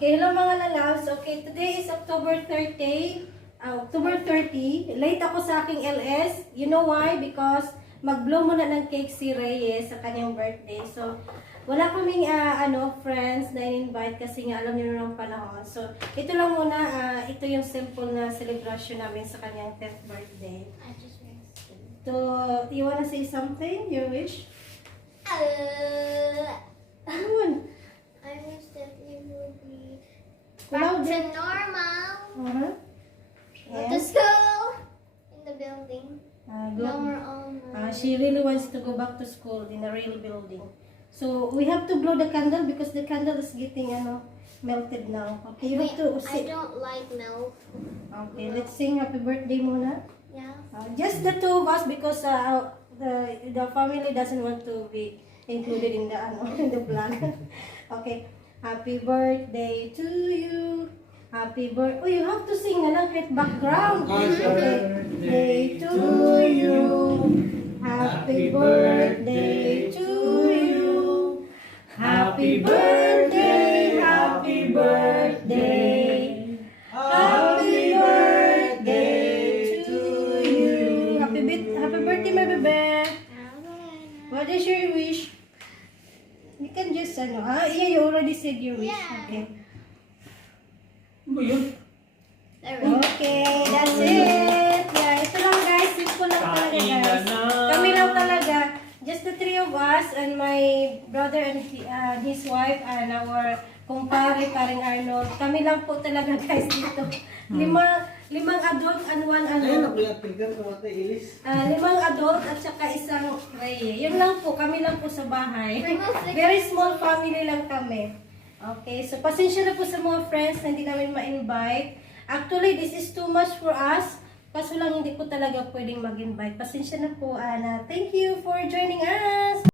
Okay, hello mga lalabs. Okay, today is October 30. October 30. Late ako sa aking LS. You know why? Because mag-blow muna ng cake si Reyes sa kanyang birthday. So, wala kaming friends na in-invite kasi nga alam niyo na ng panahon. So, ito lang muna, ito yung simple na celebration namin sa kanyang 10th birthday. I just missed it. So, you wanna say something? Your wish? Ano? I wish that it would be Loud. back to normal. Uh-huh. Go to school in the building. Good. No more online. She really wants to go back to school in a real building. So we have to blow the candle because the candle is getting melted now. Okay, you have to I don't like milk. Okay, let's sing happy birthday muna. Yeah. Just the two of us because the family doesn't want to be included in the in the vlog. Okay, happy birthday to you. Happy birthday. Oh, you have to sing na lang kahit background. Birthday to you. Happy birthday to you. Happy birthday, happy birthday. Happy birthday to you. Happy birthday, my baby. What is your wish? You can just yeah, you already said your wish. Yeah. Okay. Ano yun? There we go. Okay, that's it. Yeah, ito lang guys. Simple lang talaga Kain guys. na. Kami lang talaga. Just the three of us and my brother and his wife and our kumpare, paring Arnold. Kami lang po talaga guys dito. Limang adult and one Ayun, napilgan ko natin ilis. 5 adult at saka isang Reye. Yun lang po, kami lang po sa bahay. Almost Very small family lang kami. Okay, so pasensya na po sa mga friends na hindi namin ma-invite. Actually, this is too much for us. Kaso lang hindi ko talaga pwedeng mag-invite. Pasensya na po, Ana. Thank you for joining us!